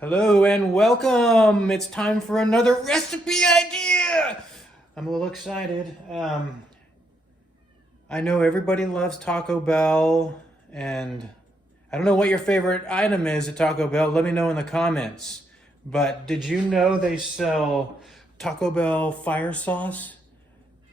Hello and welcome. It's time for another recipe idea. I'm a little excited. I know everybody loves Taco Bell, and I don't know what your favorite item is at Taco Bell. Let me know in the comments. But did you know they sell Taco Bell fire sauce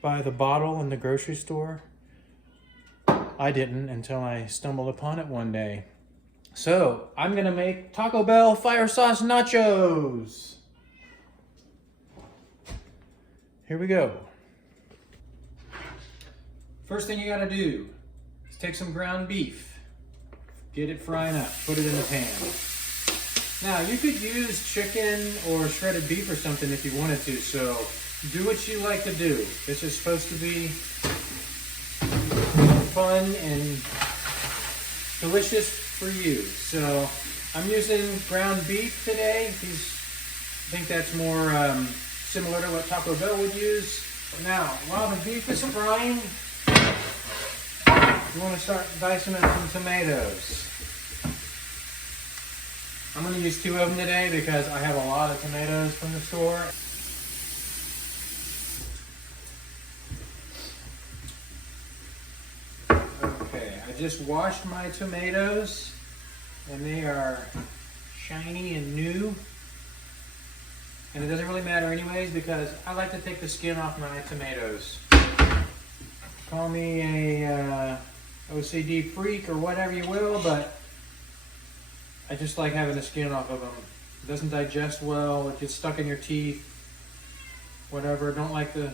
by the bottle in the grocery store? I didn't until I stumbled upon it one day. So, I'm gonna make Taco Bell fire sauce nachos. Here we go. First thing you gotta do is take some ground beef, get it frying up, put it in the pan. Now, you could use chicken or shredded beef or something if you wanted to, so do what you like to do. This is supposed to be fun and delicious for you. So I'm using ground beef today. I think that's more similar to what Taco Bell would use. Now, while the beef is frying, you want to start dicing up some tomatoes. I'm going to use 2 of them today because I have a lot of tomatoes from the store. I just washed my tomatoes and they are shiny and new, and it doesn't really matter anyways because I like to take the skin off my tomatoes. Call me a OCD freak or whatever you will, but I just like having the skin off of them. It doesn't digest well, it gets stuck in your teeth, whatever. Don't like the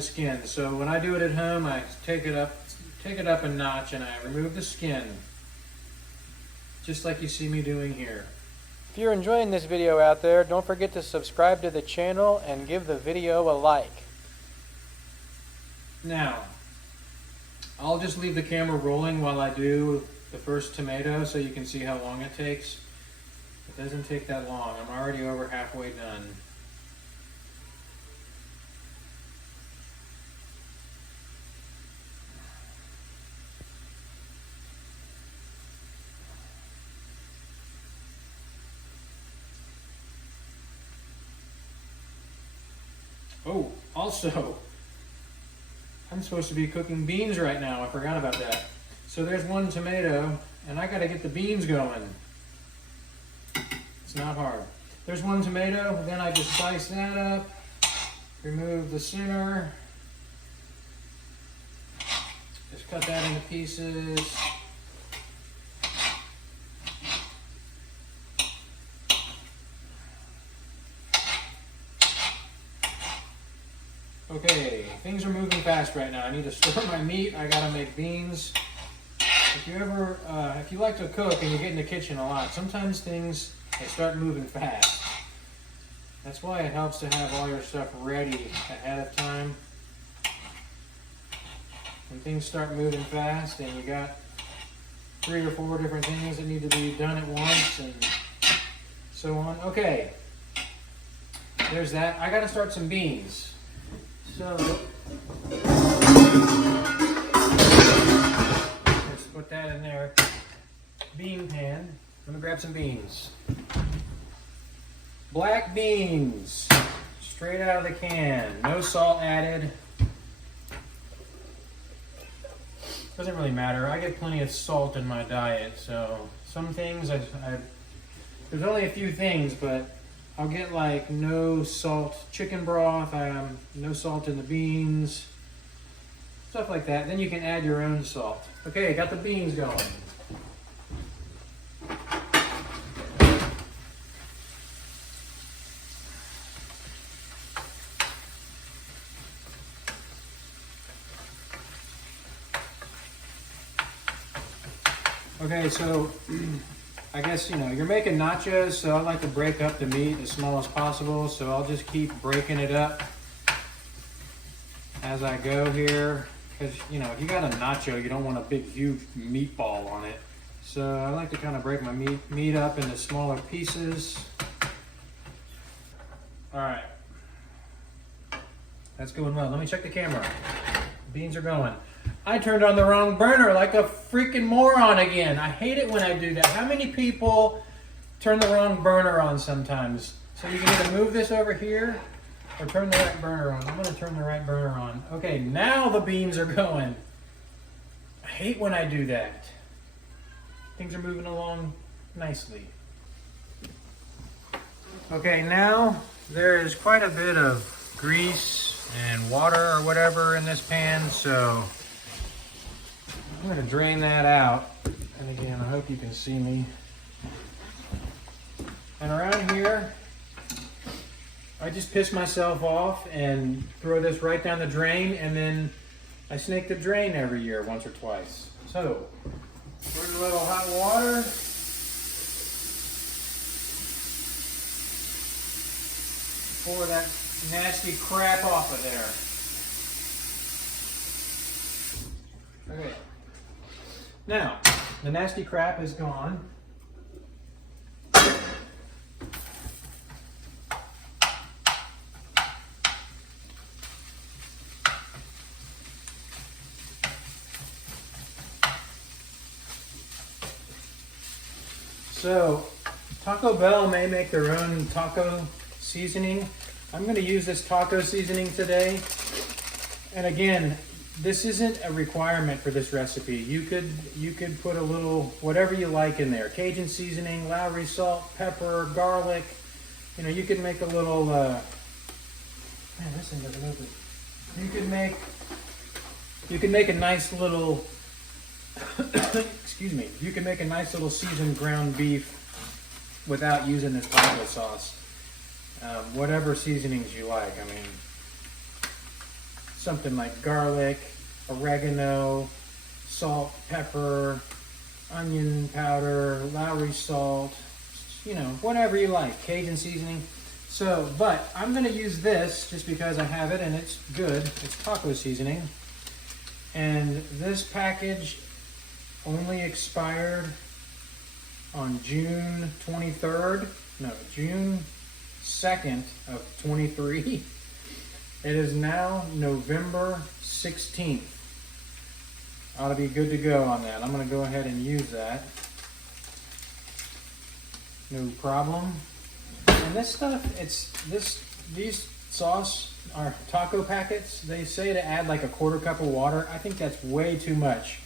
skin. So when I do it at home, I take it up a notch and I remove the skin, just like you see me doing here. If you're enjoying this video out there, don't forget to subscribe to the channel and give the video a like. Now, I'll just leave the camera rolling while I do the first tomato so you can see how long it takes. It doesn't take that long. I'm already over halfway done. Oh, also, I'm supposed to be cooking beans right now. I forgot about that. So there's one tomato, and I gotta get the beans going. It's not hard. There's one tomato, then I just slice that up, remove the center, just cut that into pieces. Okay, things are moving fast right now. I need to stir my meat. I gotta make beans. If you like to cook and you get in the kitchen a lot, sometimes things, they start moving fast. That's why it helps to have all your stuff ready ahead of time. When things start moving fast and you got 3 or 4 different things that need to be done at once and so on. Okay, there's that. I gotta start some beans. So, let's put that in there. Bean pan. I'm gonna grab some beans. Black beans, straight out of the can. No salt added. Doesn't really matter. I get plenty of salt in my diet, so some things there's only a few things, but I'll get like no salt chicken broth, no salt in the beans, stuff like that. Then you can add your own salt. Okay, got the beans going. Okay, so I guess, you're making nachos, so I like to break up the meat as small as possible, so I'll just keep breaking it up as I go here, because, if you got a nacho, you don't want a big, huge meatball on it. So I like to kind of break my meat up into smaller pieces. All right. That's going well. Let me check the camera. Beans are going. I turned on the wrong burner like a freaking moron again. I hate it when I do that. How many people turn the wrong burner on sometimes. So you can either move this over here or turn the right burner on. I'm gonna turn the right burner on. Okay, now the beans are going. I hate when I do that. Things are moving along nicely. Okay, now there is quite a bit of grease and water or whatever in this pan, so I'm gonna drain that out. And again, I hope you can see me. And around here, I just piss myself off and throw this right down the drain, and then I snake the drain every year, once or twice. So, here's a little hot water. Pour that nasty crap off of there. Okay. Now, the nasty crap is gone. So, Taco Bell may make their own taco seasoning. I'm going to use this taco seasoning today. And again, this isn't a requirement for this recipe. You could put a little whatever you like in there. Cajun seasoning, Lowry salt, pepper, garlic. You know, you could make a little. Man, this thing doesn't open. You could make a nice little. Excuse me. You can make a nice little seasoned ground beef without using this taco sauce. Whatever seasonings you like. I mean, something like garlic, oregano, salt, pepper, onion powder, Lowry salt, you know, whatever you like, Cajun seasoning. So, but I'm going to use this just because I have it and it's good. It's taco seasoning. And this package only expired on June 23rd. No, June 2nd of 23. It is now November 16th. Ought to be good to go on that. I'm going to go ahead and use that. No problem. And this stuff, these sauce are taco packets. They say to add like a quarter cup of water. I think that's way too much.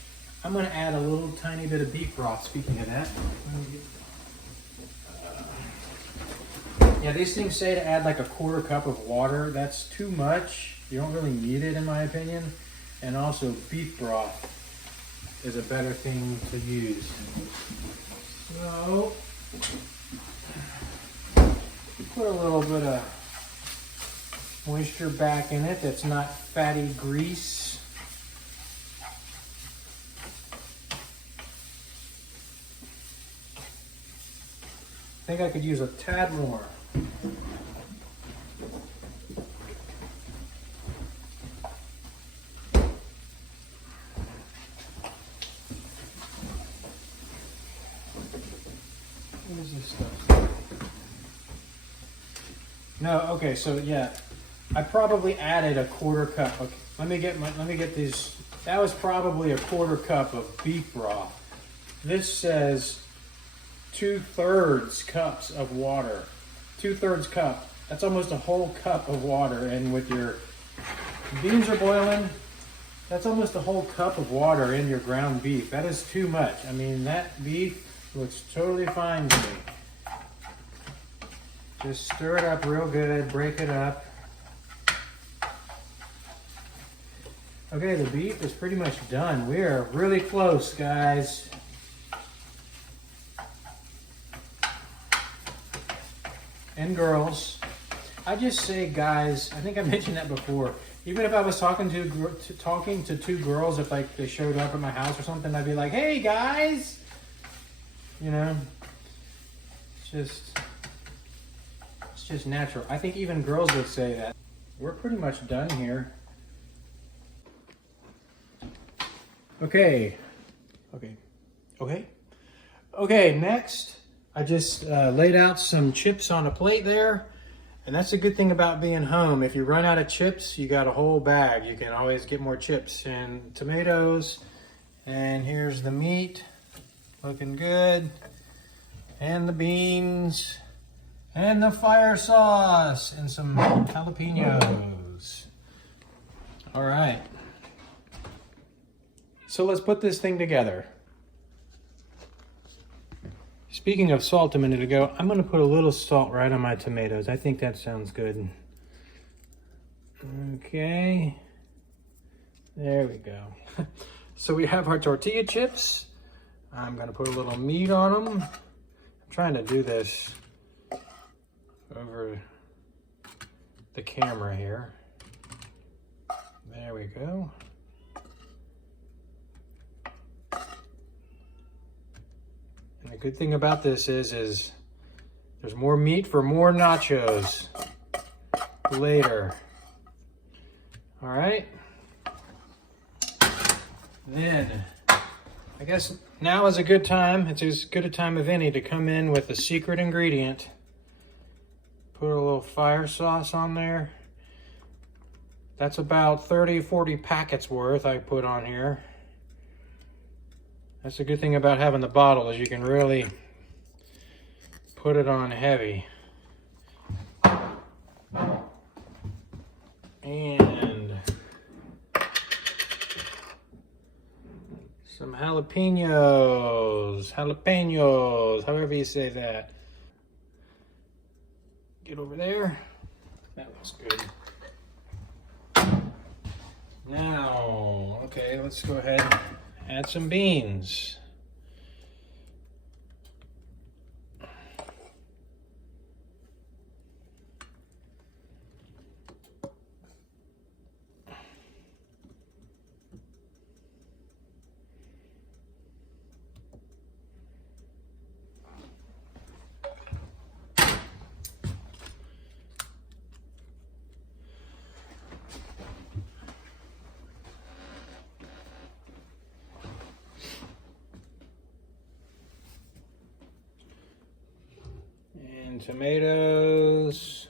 I'm going to add a little tiny bit of beef broth. Speaking of that. Yeah, these things say to add like a quarter cup of water. That's too much. You don't really need it in my opinion. And also beef broth is a better thing to use. So, put a little bit of moisture back in it that's not fatty grease. I think I could use a tad more. What is this stuff? No, okay, so yeah, I probably added a quarter cup. Okay, let me get these. That was probably a quarter cup of beef broth. This says 2/3 cups of water. 2/3 cup. That's almost a whole cup of water. And with your beans are boiling, that's almost a whole cup of water in your ground beef. That is too much. I mean, that beef looks totally fine to me. Just stir it up real good, break it up. Okay, the beef is pretty much done. We are really close, guys. And girls. I just say guys, I think I mentioned that before. Even if I was talking to two girls, if like they showed up at my house or something, I'd be like, hey guys! You know, it's just natural. I think even girls would say that. We're pretty much done here. Okay, next, I just laid out some chips on a plate there. And that's a good thing about being home. If you run out of chips, you got a whole bag. You can always get more chips and tomatoes. And here's the meat, looking good. and the beans, and the fire sauce, and some jalapenos. All right. So let's put this thing together. Speaking of salt a minute ago, I'm gonna put a little salt right on my tomatoes. I think that sounds good. Okay. There we go. So we have our tortilla chips. I'm gonna put a little meat on them. I'm trying to do this over the camera here. There we go. And the good thing about this is there's more meat for more nachos later. All right. Then, I guess now is a good time. It's as good a time as any to come in with the secret ingredient. Put a little fire sauce on there. That's about 30, 40 packets worth I put on here. That's the good thing about having the bottle is you can really put it on heavy. And some jalapenos, however you say that. Get over there. That looks good. Now, okay, let's go ahead and add some beans. Tomatoes.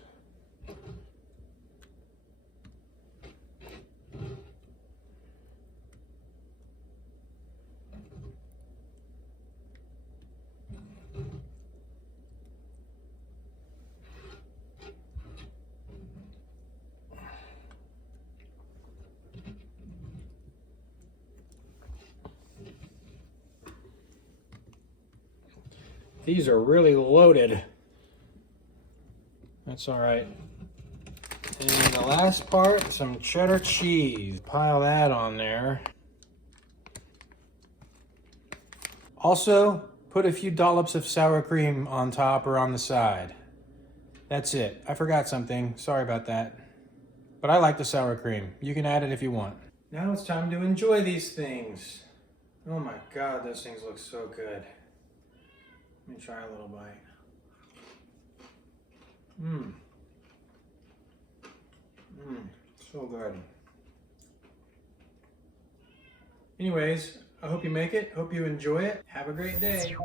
These are really loaded. That's all right. And the last part, some cheddar cheese. Pile that on there. Also, put a few dollops of sour cream on top or on the side. That's it. I forgot something. Sorry about that. But I like the sour cream. You can add it if you want. Now it's time to enjoy these things. Oh my God, those things look so good. Let me try a little bite. So good. Anyways, I hope you make it. Hope you enjoy it. Have a great day.